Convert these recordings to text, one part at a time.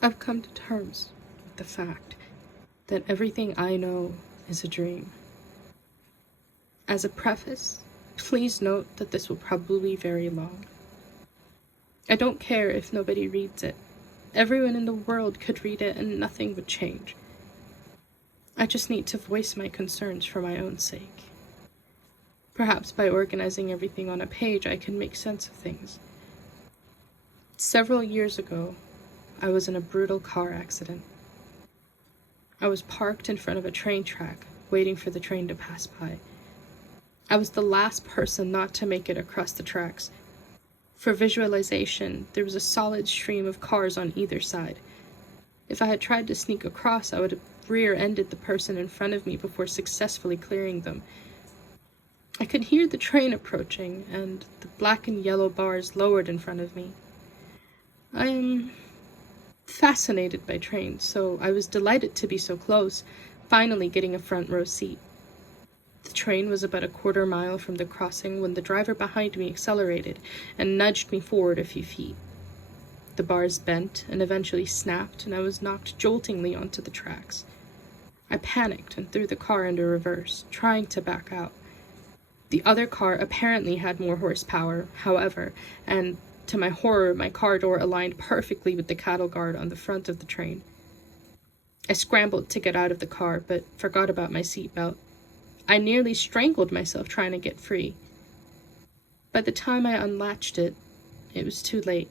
I've come to terms with the fact that everything I know is a dream. As a preface, please note that this will probably be very long. I don't care if nobody reads it. Everyone in the world could read it and nothing would change. I just need to voice my concerns for my own sake. Perhaps by organizing everything on a page, I can make sense of things. Several years ago, I was in a brutal car accident. I was parked in front of a train track, waiting for the train to pass by. I was the last person not to make it across the tracks. For visualization, there was a solid stream of cars on either side. If I had tried to sneak across, I would have rear-ended the person in front of me before successfully clearing them. I could hear the train approaching, and the black and yellow bars lowered in front of me. I am fascinated by trains, so I was delighted to be so close, finally getting a front row seat. The train was about a quarter mile from the crossing when the driver behind me accelerated and nudged me forward a few feet. The bars bent and eventually snapped, and I was knocked joltingly onto the tracks. I panicked and threw the car into reverse, trying to back out. The other car apparently had more horsepower, however, and to my horror, my car door aligned perfectly with the cattle guard on the front of the train. I scrambled to get out of the car, but forgot about my seatbelt. I nearly strangled myself trying to get free. By the time I unlatched it, it was too late.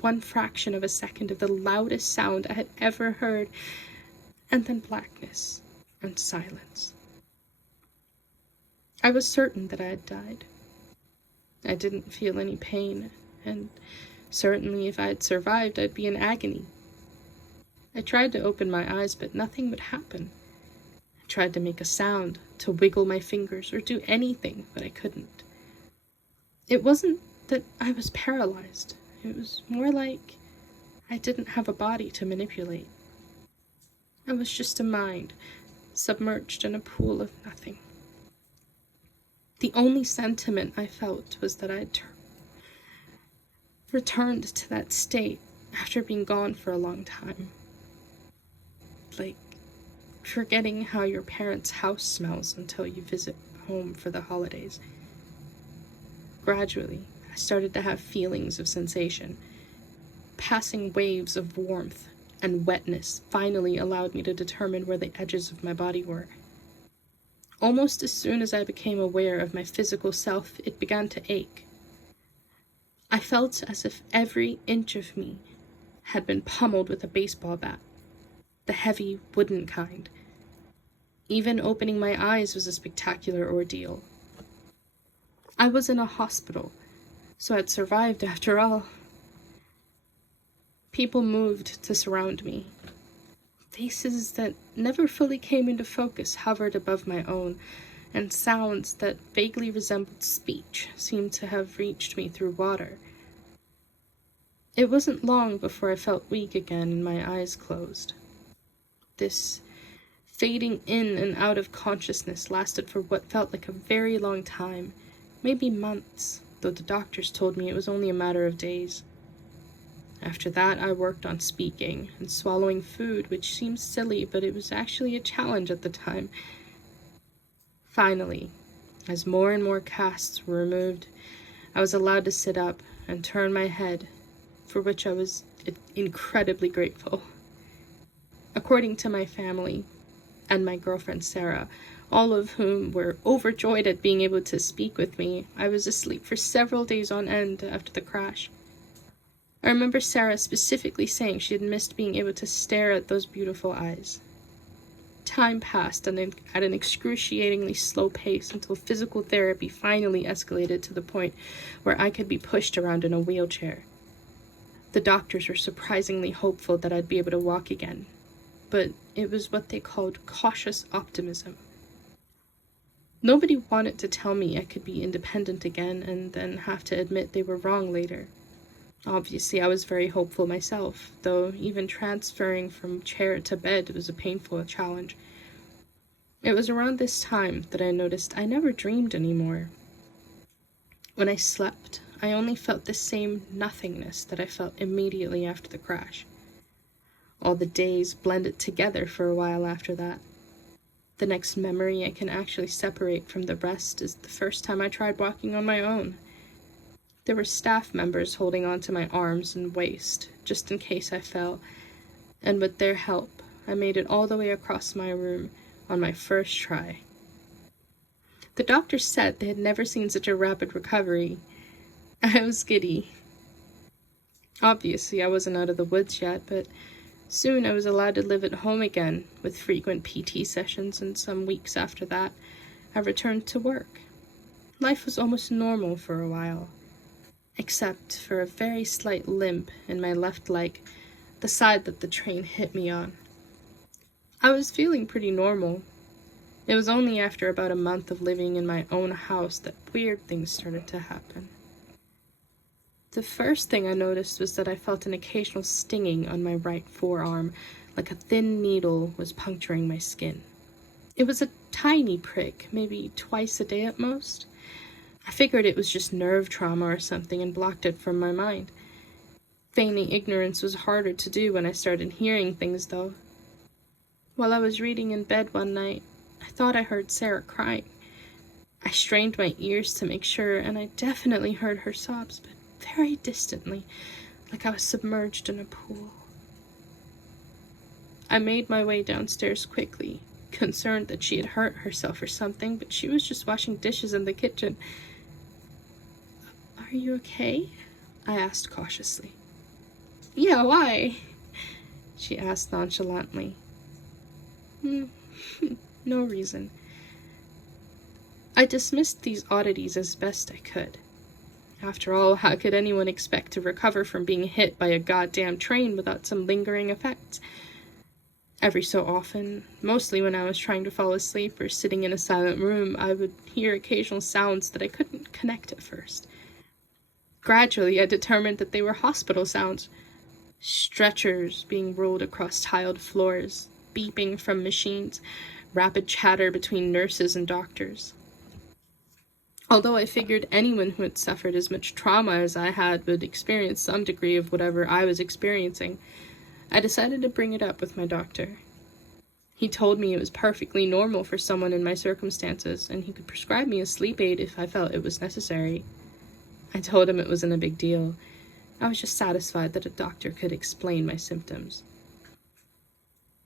One fraction of a second of the loudest sound I had ever heard, and then blackness and silence. I was certain that I had died. I didn't feel any pain, and certainly if I had survived, I'd be in agony. I tried to open my eyes, but nothing would happen. I tried to make a sound, to wiggle my fingers, or do anything, but I couldn't. It wasn't that I was paralyzed. It was more like I didn't have a body to manipulate. I was just a mind, submerged in a pool of nothing. The only sentiment I felt was that I had returned to that state after being gone for a long time. Like forgetting how your parents' house smells until you visit home for the holidays. Gradually, I started to have feelings of sensation. Passing waves of warmth and wetness finally allowed me to determine where the edges of my body were. Almost as soon as I became aware of my physical self, it began to ache. I felt as if every inch of me had been pummeled with a baseball bat, the heavy wooden kind. Even opening my eyes was a spectacular ordeal. I was in a hospital, so I'd survived after all. People moved to surround me. Faces that never fully came into focus hovered above my own, and sounds that vaguely resembled speech seemed to have reached me through water. It wasn't long before I felt weak again and my eyes closed. This fading in and out of consciousness lasted for what felt like a very long time, maybe months, though the doctors told me it was only a matter of days. After that, I worked on speaking and swallowing food, which seems silly, but it was actually a challenge at the time. Finally, as more and more casts were removed, I was allowed to sit up and turn my head, for which I was incredibly grateful. According to my family and my girlfriend Sarah, all of whom were overjoyed at being able to speak with me, I was asleep for several days on end after the crash. I remember Sarah specifically saying she had missed being able to stare at those beautiful eyes. Time passed at an excruciatingly slow pace until physical therapy finally escalated to the point where I could be pushed around in a wheelchair. The doctors were surprisingly hopeful that I'd be able to walk again, but it was what they called cautious optimism. Nobody wanted to tell me I could be independent again and then have to admit they were wrong later. Obviously, I was very hopeful myself, though even transferring from chair to bed was a painful challenge. It was around this time that I noticed I never dreamed anymore. When I slept, I only felt the same nothingness that I felt immediately after the crash. All the days blended together for a while after that. The next memory I can actually separate from the rest is the first time I tried walking on my own. There were staff members holding onto my arms and waist, just in case I fell, and with their help, I made it all the way across my room on my first try. The doctor said they had never seen such a rapid recovery. I was giddy. Obviously, I wasn't out of the woods yet, but soon I was allowed to live at home again, with frequent PT sessions, and some weeks after that, I returned to work. Life was almost normal for a while, except for a very slight limp in my left leg, the side that the train hit me on. I was feeling pretty normal. It was only after about a month of living in my own house that weird things started to happen. The first thing I noticed was that I felt an occasional stinging on my right forearm, like a thin needle was puncturing my skin. It was a tiny prick, maybe twice a day at most. I figured it was just nerve trauma or something and blocked it from my mind. Feigning ignorance was harder to do when I started hearing things, though. While I was reading in bed one night, I thought I heard Sarah crying. I strained my ears to make sure, and I definitely heard her sobs, but very distantly, like I was submerged in a pool. I made my way downstairs quickly, concerned that she had hurt herself or something, but she was just washing dishes in the kitchen. "Are you okay?" I asked cautiously. "Yeah, why?" she asked nonchalantly. No reason." I dismissed these oddities as best I could. After all, how could anyone expect to recover from being hit by a goddamn train without some lingering effects? Every so often, mostly when I was trying to fall asleep or sitting in a silent room, I would hear occasional sounds that I couldn't connect at first. Gradually, I determined that they were hospital sounds. Stretchers being rolled across tiled floors, beeping from machines, rapid chatter between nurses and doctors. Although I figured anyone who had suffered as much trauma as I had would experience some degree of whatever I was experiencing, I decided to bring it up with my doctor. He told me it was perfectly normal for someone in my circumstances, and he could prescribe me a sleep aid if I felt it was necessary. I told him it wasn't a big deal. I was just satisfied that a doctor could explain my symptoms.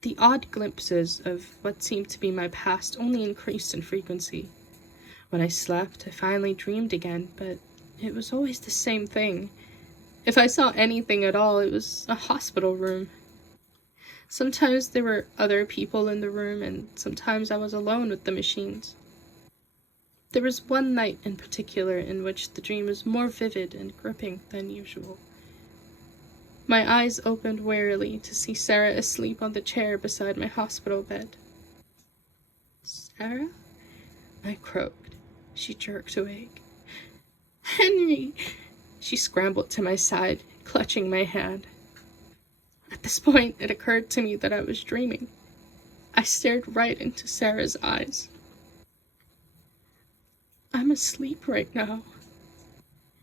The odd glimpses of what seemed to be my past only increased in frequency. When I slept, I finally dreamed again, but it was always the same thing. If I saw anything at all, it was a hospital room. Sometimes there were other people in the room, and sometimes I was alone with the machines. There was one night in particular in which the dream was more vivid and gripping than usual. My eyes opened warily to see Sarah asleep on the chair beside my hospital bed. "Sarah?" I croaked. She jerked awake. "Henry!" She scrambled to my side, clutching my hand. At this point, it occurred to me that I was dreaming. I stared right into Sarah's eyes. "I'm asleep right now."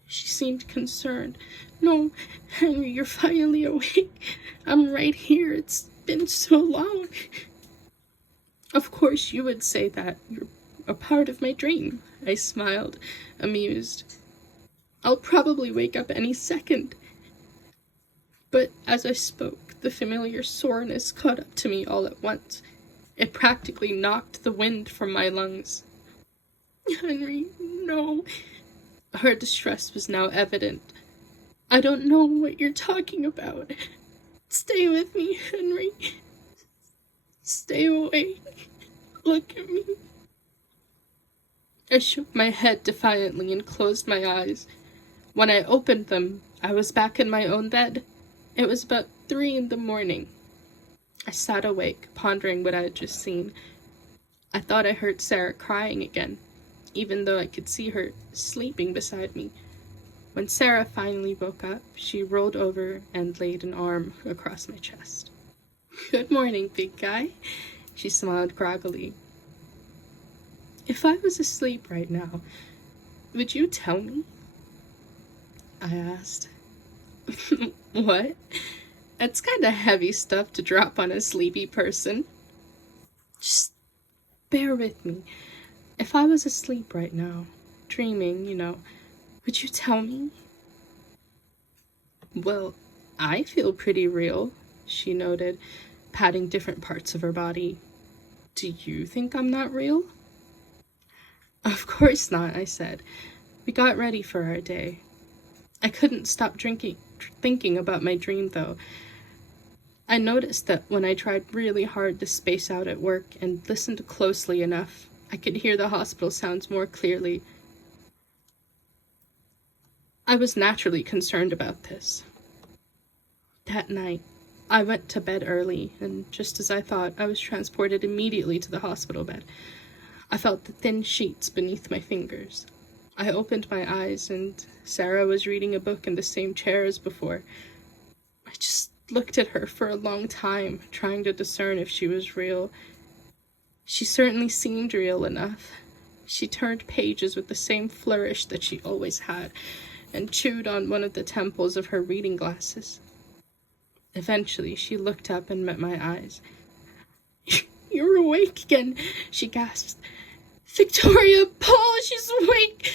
She seemed concerned. "No, Henry, you're finally awake. I'm right here. It's been so long." "Of course you would say that. You're a part of my dream," I smiled, amused. "I'll probably wake up any second." But as I spoke, the familiar soreness caught up to me all at once. It practically knocked the wind from my lungs. "Henry, no." Her distress was now evident. "I don't know what you're talking about. Stay with me, Henry. Stay awake. Look at me." I shook my head defiantly and closed my eyes. When I opened them, I was back in my own bed. It was about 3 a.m. I sat awake, pondering what I had just seen. I thought I heard Sarah crying again, even though I could see her sleeping beside me. When Sarah finally woke up, she rolled over and laid an arm across my chest. "Good morning, big guy," she smiled groggily. "If I was asleep right now, would you tell me?" I asked. "What?" It's kind of heavy stuff to drop on a sleepy person. Just bear with me. If I was asleep right now, dreaming, would you tell me? Well, I feel pretty real, she noted, patting different parts of her body. Do you think I'm not real? Of course not, I said. We got ready for our day. I couldn't stop thinking about my dream, though. I noticed that when I tried really hard to space out at work and listened closely enough, I could hear the hospital sounds more clearly. I was naturally concerned about this. That night, I went to bed early, and just as I thought, I was transported immediately to the hospital bed. I felt the thin sheets beneath my fingers. I opened my eyes, and Sarah was reading a book in the same chair as before. I just looked at her for a long time, trying to discern if she was real. She certainly seemed real enough. She turned pages with the same flourish that she always had, and chewed on one of the temples of her reading glasses. Eventually, she looked up and met my eyes. "You're awake again," she gasped. "Victoria, Paul, she's awake!"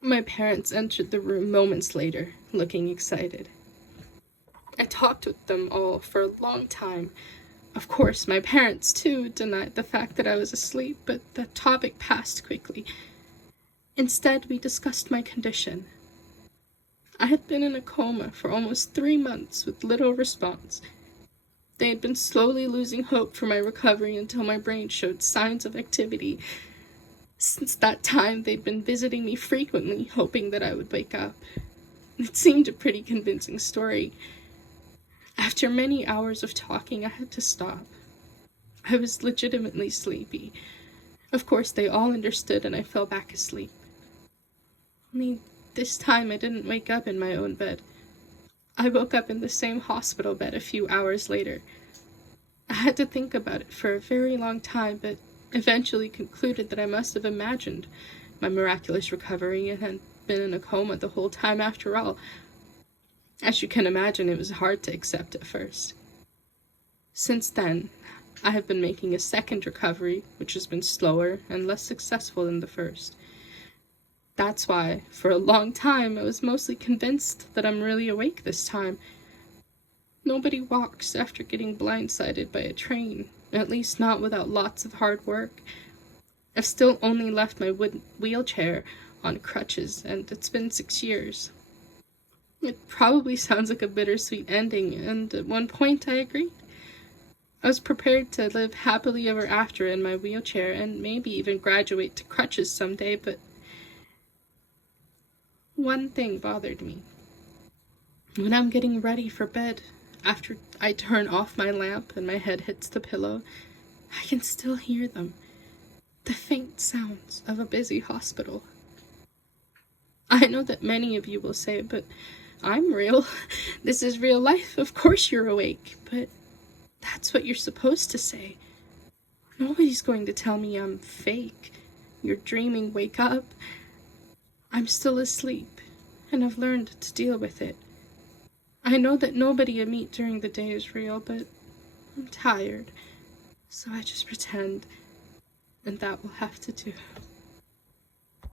My parents entered the room moments later, looking excited. I talked with them all for a long time. Of course, my parents, too, denied the fact that I was asleep, but that topic passed quickly. Instead, we discussed my condition. I had been in a coma for almost 3 months with little response. They had been slowly losing hope for my recovery until my brain showed signs of activity. Since that time, they'd been visiting me frequently, hoping that I would wake up. It seemed a pretty convincing story. After many hours of talking, I had to stop. I was legitimately sleepy. Of course, they all understood, and I fell back asleep. Only this time, I didn't wake up in my own bed. I woke up in the same hospital bed a few hours later. I had to think about it for a very long time, but eventually concluded that I must have imagined my miraculous recovery and had been in a coma the whole time after all. As you can imagine, it was hard to accept at first. Since then, I have been making a second recovery, which has been slower and less successful than the first. That's why, for a long time, I was mostly convinced that I'm really awake this time. Nobody walks after getting blindsided by a train, at least not without lots of hard work. I've still only left my wheelchair on crutches, and it's been 6 years. It probably sounds like a bittersweet ending, and at one point I agreed. I was prepared to live happily ever after in my wheelchair, and maybe even graduate to crutches someday, but one thing bothered me. When I'm getting ready for bed, after I turn off my lamp and my head hits the pillow, I can still hear them. The faint sounds of a busy hospital. I know that many of you will say, but I'm real. This is real life. Of course you're awake, but that's what you're supposed to say. Nobody's going to tell me I'm fake. You're dreaming, wake up. I'm still asleep, and I've learned to deal with it. I know that nobody I meet during the day is real, but I'm tired, so I just pretend, and that will have to do.